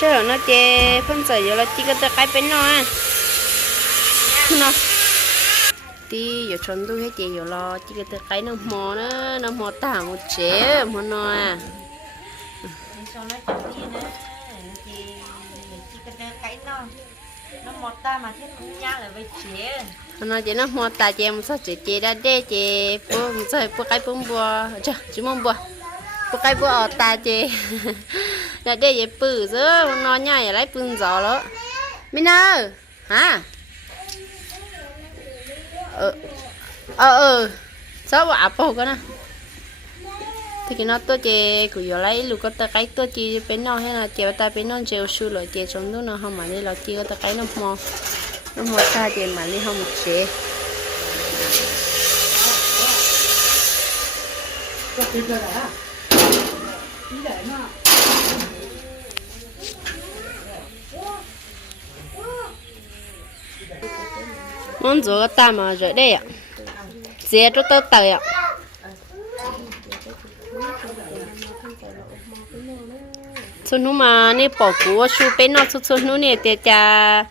đứa sơ nó chê phân sợi giờ là chỉ có cái bên nó à nó tí giờ chọn tôi hết chị giờ lo, chỉ có cái nó mò nó nó mò tả một chế, mò nó à. Nó chẳng ta mà thiết cũng nhá là với chế nó chỉ nó mò ta chế một số chế chị đã đê chị bố một số bố cái bún bùa chứ chú mong bùa bố cái bùa ở tả chị đã đê chị bự chứ, nó nhảy lấy bún giò đó mình ơi, hả? Ờ ờ ờ. Sao bà bố cái nè? Thì cái nó tôi chè của giờ lấy lục có ta cái tôi chỉ bên nó hay là chè ta bên nó chè su rồi chè trong đó nó không mà đi là chỉ có ta cái nó mò. Nó mò ta chè mà đi không một chè món rửa ta mà rửa đây ạ. Dễ cho tớ tờ ạ. Nu mà nè bỏ cú chú bên nó xuân xuân nu nè để cha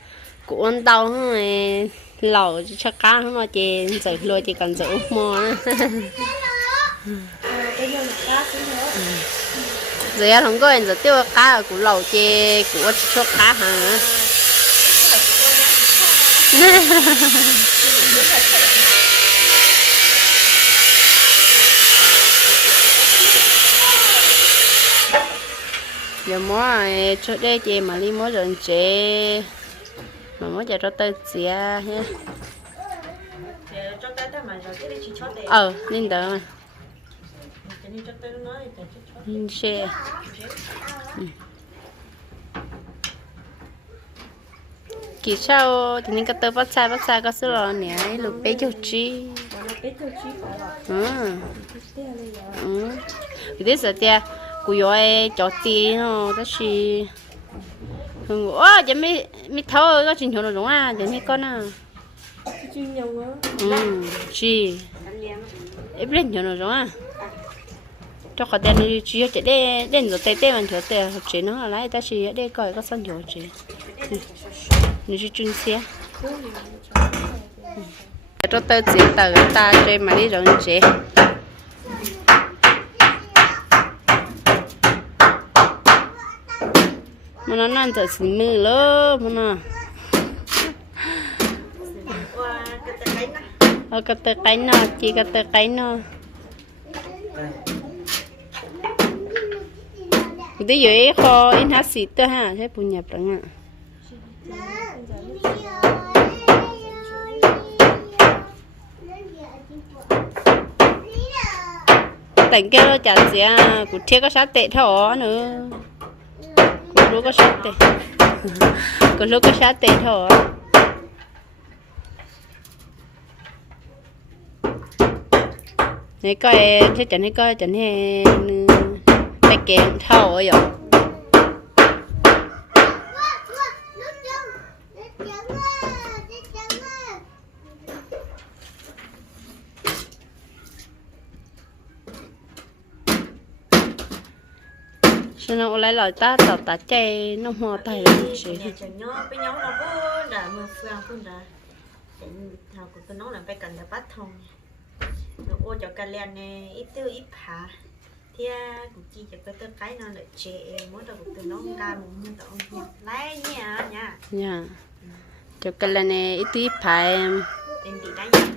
cú ăn đau hơi lẩu chắc cá không mà chị giờ lùi chị cần giữ mò giờ không có anh giờ tiêu cá ở cú lẩu chị cú cho cá hả? Giờ mó cho đây chị mà đi mó rồi chị mà mó giờ cho tới chị ha ờ nên đỡ mà cho nên cho tới nó thì cho cho nên xe kỳ sau thì nên cái tơ bắt xa bắt xa có số lo nè lục bé cho chi nó biết ừ thế ừ đấy giờ tia cụ yo ai cho ti nó đó là hưng ủa giờ mi mi thâu có chuyện chỗ nào à giờ mi con à. Ừ chi. Em lên chỗ nào à cho khỏi đây này chỉ để để để nó tay tay mình thử tê học chế nó là lại ta chỉ để coi có sân chỗ chế nó chỉ chuyên xe. Cho tớ chỉ tờ ta chơi mà đi rồi chế mà nó năn tớ xin mưa lơ mà nó. Ờ cái tờ cái nó chỉ cái tờ cái nó tí dưới kho in hát xịt tơ ha, thế bùn nhập lắm ạ tỉnh kia chả gì à cụ thiết có sát tệ thỏ nữa. Cụ lúc có sát tệ. Cụ lúc có sát tệ thỏ này coi, thế chẳng hay coi chẳng hè tay kẹn thỏ rồi cho nó lấy lời ta tàu ta chê nó mò tay là gì nhà chờ nhau với nhau nó có đã mà phương phương đã thằng của tôi nói là phải cần là bắt thông nó ô cho cái liền này ít tư ít phá thì cũng chỉ cho cái cái cái nó là trẻ mỗi đầu của tôi nó ca một mươi đầu lấy nha nha nha cho cái là này ít tí phải em đi đánh em tí nó giả thiết để nó nó tàn được ờ cái nó gì bên ừ bênนั้นจนตัวนี่นั้นเลียนี่นั้นได้ ấy gì là tia cũng chi cho tới tới cái nó lại chè mỗi đầu từ nó ra một mình tao nhặt lấy nha nha. Nha. Cho cái lần này ít tí phải em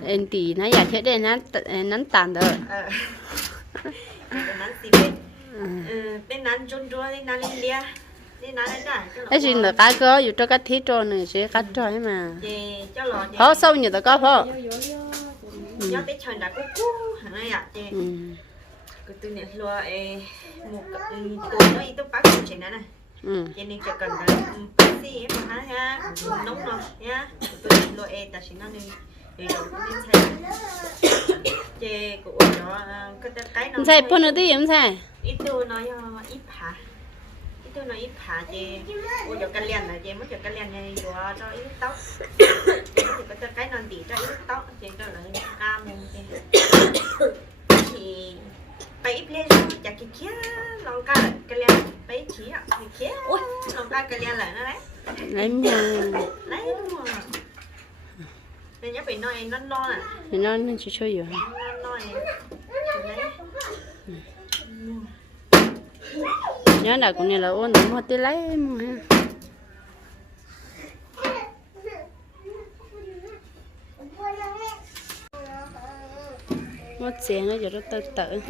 em tí nó giả chết đây nó nó tàn rồi. Ờ. Ừ. Ừ, bên nắn chôn chua đi nắn lên lia ấy chuyện là cá cơ dù cho cá thịt ừ. cho này sẽ cá cho ấy mà khó sâu nhiều tao có không? Nhớ tới trời đã cú cú hẳn này à cứ tôi nhận lo một ừ, tuần nó tóc bắt cũng chỉ nữa này. Cho nên cho cần cái bác sĩ em mà ha ừ, nóng nó nhá tôi nhận lo e ta chỉ nó nên để đầu cũng nên xài chê của nó ờ, cái cái nó xài bao nhiêu tiền xài ít tôi ờ, nói ít phá ít tôi nói ít phá chê. Ôi giờ cái liền là chê mất giờ cái liền này của cho ít tóc. Cái cái non tỉ cho ít tóc chê cho là cam thì bảy lên chả cái kia lòng cá cái lia bảy chỉ à cái kia ôi lòng cá cái lia lại nó đấy. Lấy mua lấy mua nên nhớ bị nói nó lo à? Bị nó nên chỉ chơi rồi nó lo nhớ là cũng như là ôn mua tí lấy mua mất xe nó giờ nó tự tự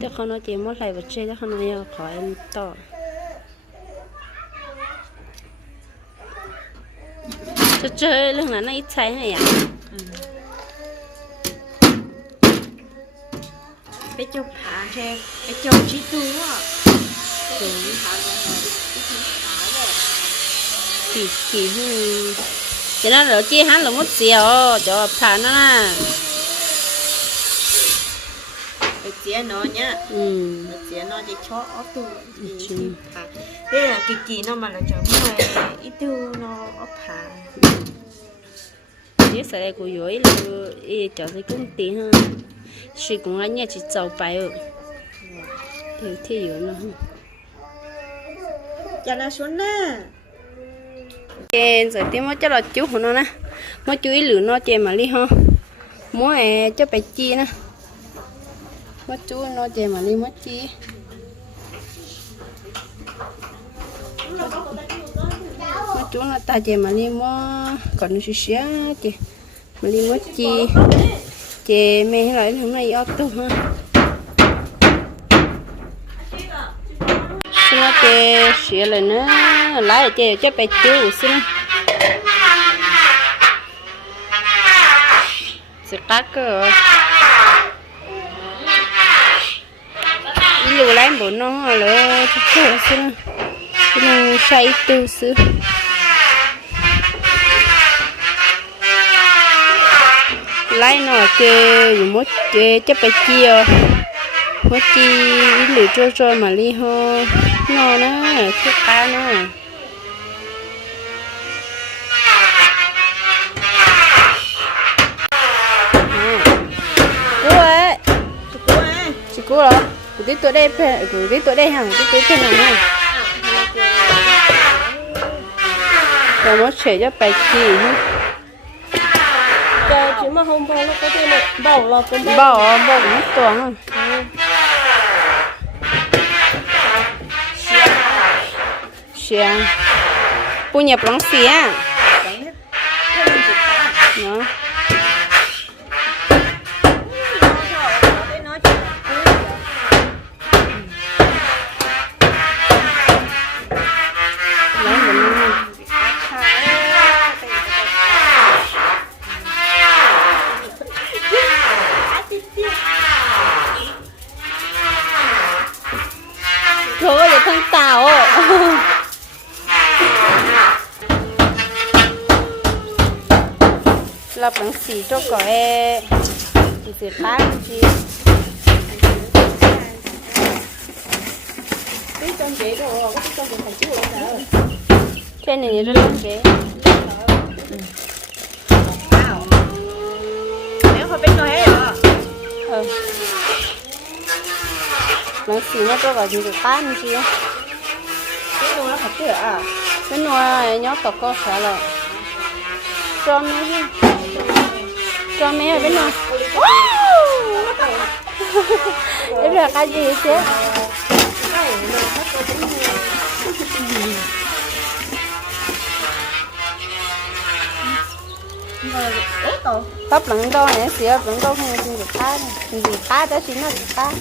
chả cái kia lòng ca cái lên bay chỉ ạ cái kia ôi lòng ba cái liền lại nó đấy lấy mua lấy mà nên nhớ phải nói nó lo à thì nó nó chỉ cho nhiều nó nói lấy nhớ là cũng như là ôn đúng một tí lấy mua ha mất tiền nó giờ nó tự tự chắc không nói chuyện mất lại vật chơi chắc không nói khỏi em to chơi chơi lúc nào nó ít say này à cái châu phá che cái châu chi tu á kỳ kỳ hư cho nó lỡ chia hắn là mất xìu cho phá nó nè cái chia nó nhá ừ cái chia nó để cho ở tu thì Ừ. đây là kỳ kỳ nó mà là cho mày ít tu nó ở phá nếu sợ đây của dối là ý cho thấy cũng ty hơn chỉ cũng là nhà chỉ giàu bài ở thì thì dối nó cho nó xuống nè chèn rồi tiếng mới cho là chú của nó nè mới chú ý lửa nó chèn mà đi ha mỗi cho bài chia nè chú nó chè mà đi mất chi. Mất chú nó ta chè mà đi mới còn nó xíu chè mà đi mất chi. Chè mẹ lại hôm nay ốp tu ha. Xin nó chè xíu lại nữa lại chè cho bé chú xin. Sẽ cắt cơ. Lù lấy bộ nó lỡ chút chút xin xin say tu sư lấy nó chê dùng mốt chê chấp bài chia mốt chi lù trôi trôi mà li ho nó nó, thích ta nó. Tí tuổi đây cụ tí tuổi đây hàng tí tuổi nào nè rồi nó sẽ cho bài chi nữa Giờ chỉ mà không bao nó có thể là bảo là cũng bỏ bỏ cũng toàn rồi xiang punya perang siang nó xì cho cỏ e sẽ phá cái gì trên này rất là bé nếu không biết nói hết rồi ừ. Bằng xì nó cho vào thì sẽ phá cái gì cái đồ nó thật chứ à bên ngoài nhó tộc có phải là cho đi cho mẹ ở bên này. Em là cái gì thế? tóc lẫn đâu này xíu lẫn đâu, không xin được phá gì ta đó xin nó được phá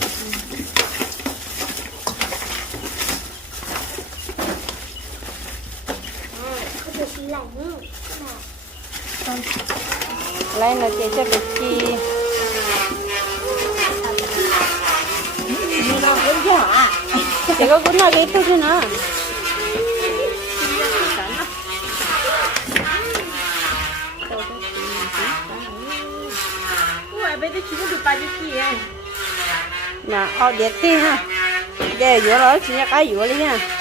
lấy nó chỉ cho được lỡ những video hấp dẫn cái thôi nữa ủa bây giờ chỉ có được bao nhiêu tiền à nè ô đẹp đi ha. Để vừa đó chỉ cái vừa đi nha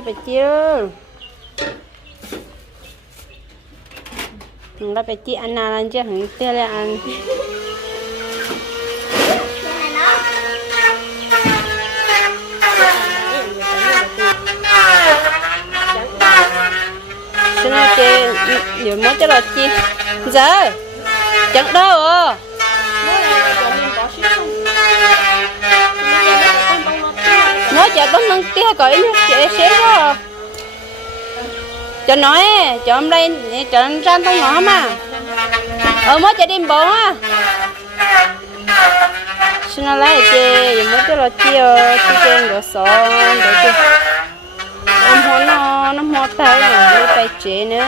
cho bà chưa nó bà chị ăn ăn chứ không tiêu là ăn. Xin nó chơi nhiều món cho nó chi giờ chẳng đâu. à cho tôi nâng tia cởi nó chế sẽ đó cho nói, cho hôm nay, cho anh ra tao ngõ mà. Ờ mới cho đêm bố á. Xin nó lấy chê giờ mới cho ờ, là chia chia trên đồ sổ đồ chê ông hôn nó nó hoa tay là nó tay chế nữa.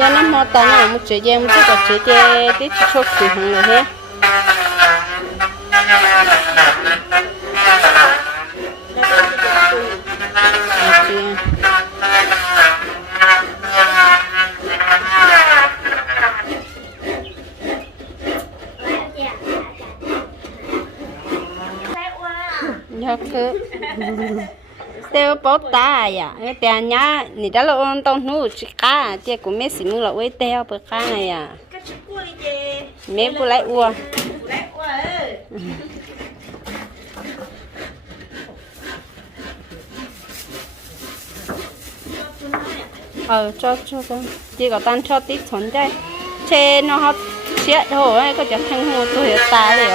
Giờ nó mò tay nó một chế chế một chế cái chế chế tí chút thì không được hết. Dạ, nhớ cứ teo bó ta à cái teo nhá nị đã lo ôn tông nụ chỉ cá chỉ của mấy xí mưa là quay teo bữa cá này à cái chú cua đi chê mấy bữa lại ua lại quá ơi ờ cho cho con chỉ có tan cho tí thuần đây chê nó hết chết thôi có chẳng thằng hồ tôi hiểu ta liền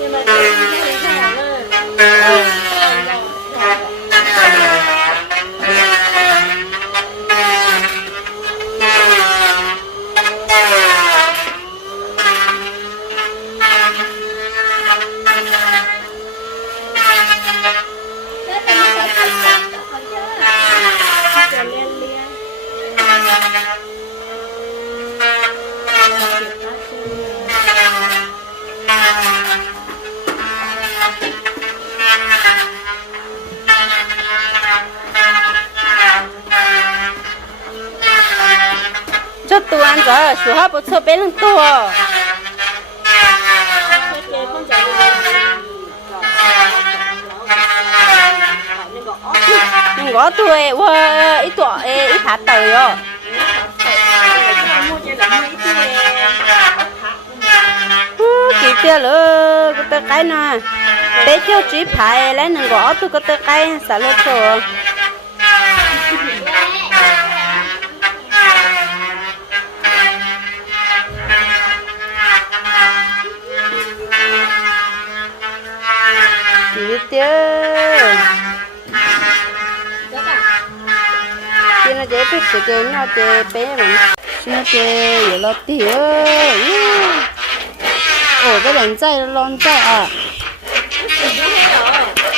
nhưng mà cái gì thế hả cho tụi ăn rồi số hai bộ số bé lần tua nhưng có ít tuổi ít hạt tờ rồi kỳ kia lỡ cái tờ cái nè. Bé cho chỉ phải lấy nâng gõ tôi cái tờ cái xả lỡ rồi chị tiêu chị nó dễ biết sự kiện nó chê bé mình chị nó chê vậy lo tiêu ồ cái đèn dây nó lon dây à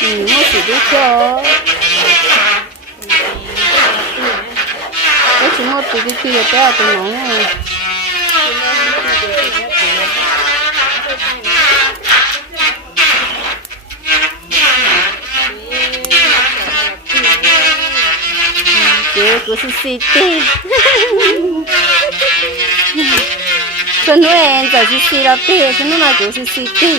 ừ nó chỉ biết cho cái chỉ một tí cái kia cái tôi nói này chị của City Xuân nuôi em giờ City đó tiền Xuân nuôi là của City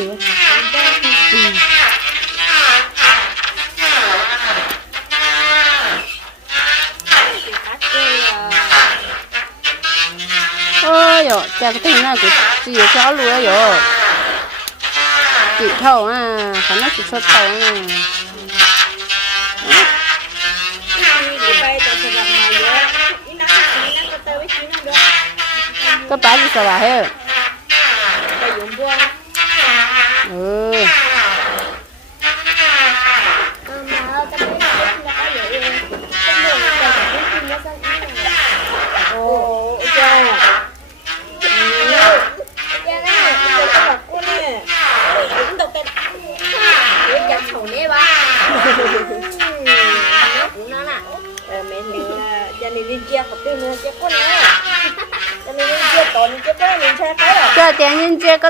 ôi dồi chả cái tình này của chị ở cháu luôn ấy dồi chị thầu à phải nói chị cho thầu à có bán gì sao bà hết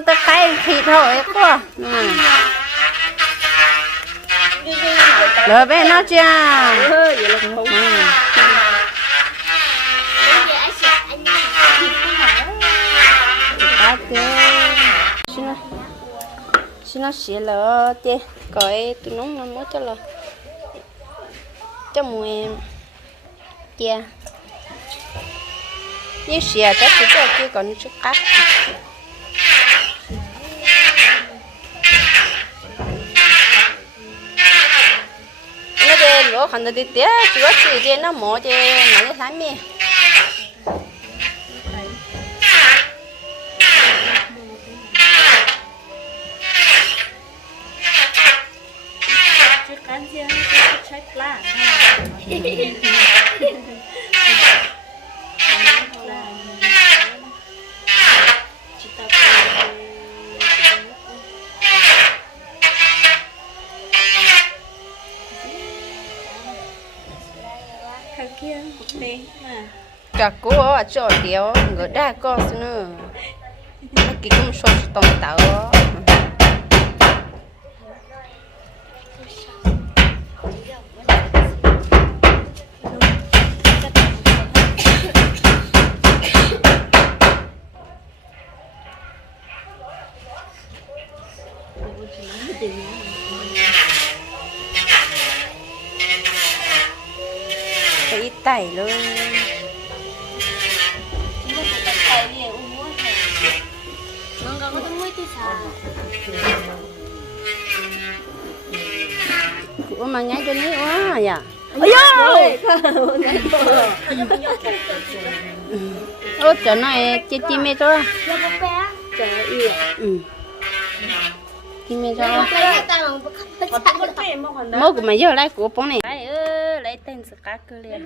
tới cái thịt thôi quá. Ừ. rồi bé nó chia ừ. Xin xin lỡ tê coi tụi nó nó mới cho lỡ. Cho mùi kia như xìa chắc chỉ cho kia còn chút cắt đây lúa còn được tí tía chỉ có chỉ trên nó mỏ trên mà nó จากกูอะจอดเดียวก็ได้ก็สนุกกินกุ้งสดต้องเตา kia một tê mà cả cô ở chỗ điều người đa con xin nữa cái cũng số tông tàu cái ít tẩy luôn 뭔가 có mũi thì sao của mà nhảy cho ní quá à ôi ô chỗ này chị chị mẹ cho trời ơi ừ chị mẹ cho một tê một hòn đá mốt của mày giờ lại của bóng này ai ơ lấy tên sự cá cơ liền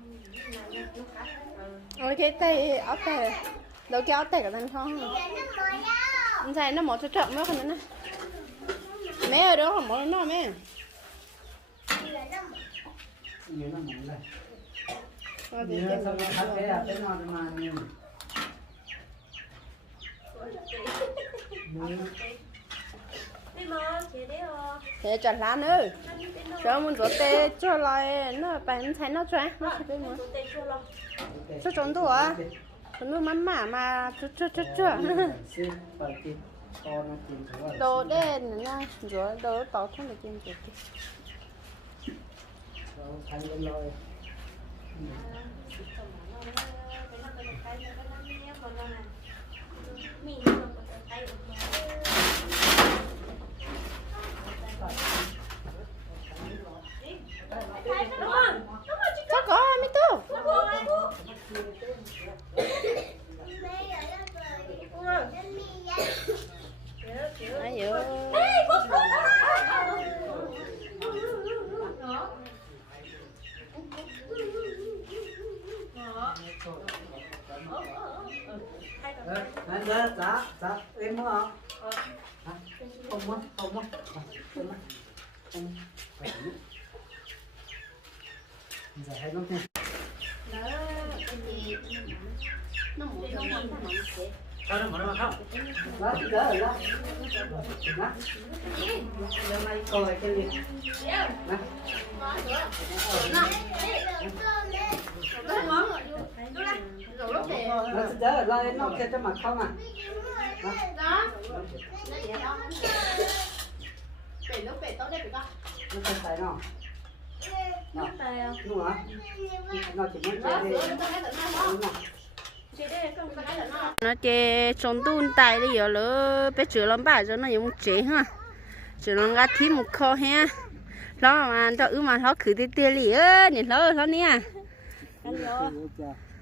ôi cái tay áo tay đâu cái áo tay của thằng không anh sai nó mỏ cho chậm nữa không nữa mẹ ở đó không mỏ nó mẹ. Nhiều nó mỏng đây nó thắt cái là cái nó mà nhiều thế chọn lá nữa cho muốn rửa tê cho lại nó bán thấy nó choáng nó sẽ bên nữa cho trốn à? Trốn tủ mắm mả mà chút chút đồ chút xin phải kịp đồ đồ tỏ không được được Rồi, có mấy tô ai dữ Đấy, đấy, đấy, dạ, dạ, em mua không? Hả? Không mua, không mua. Ờ, Không mua. Không mua. Khỏe lắm. Giờ hay lắm nha. Cho nó mở ra không? Đó, đỡ rồi đó. Đó. Giờ này cái. Nó sẽ đỡ rồi, nó kia cho mặt không à? Đó. Nó không phải đâu. Nó, đúng hả? Nó chỉ muốn chơi đi. Nó chê trốn tun tay đi giờ lỡ bé chửi lắm bà cho nó giống chế ha chữa nó ngắt thím một kho ha nó mà cho ư mà nó khử tê tê lì ơ nhìn nó nó nè.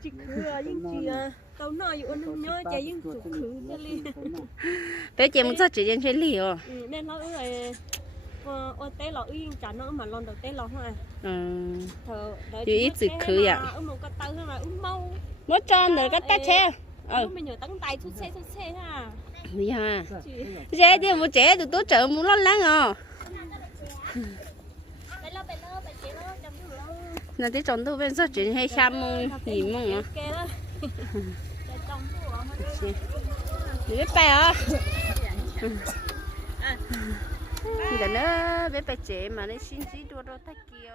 Chị cứ những chị tao nói อยู่ nó nhớ chạy những chủ khứ thế li bé chê một sao chỉ trên chơi lì ừ nên nó ơi ờ ờ té lọ yên chả nó mà lon đầu té lọ ha ừ. Thờ Chứ ít dịch khứ ạ. ừ một cái tay là ừ mau mất tròn rồi cái tát xe. ừ. ừ mình nhớ tăng tay chút xe chút xe ha đi ha? Rẻ thì một trẻ tụi tôi chở muốn lăn lăn à là thế chồng tôi bên sao chuyển hay xăm mông gì mông à bé bé à giờ nó bé bé trẻ mà nó xin xí đua đua thách kia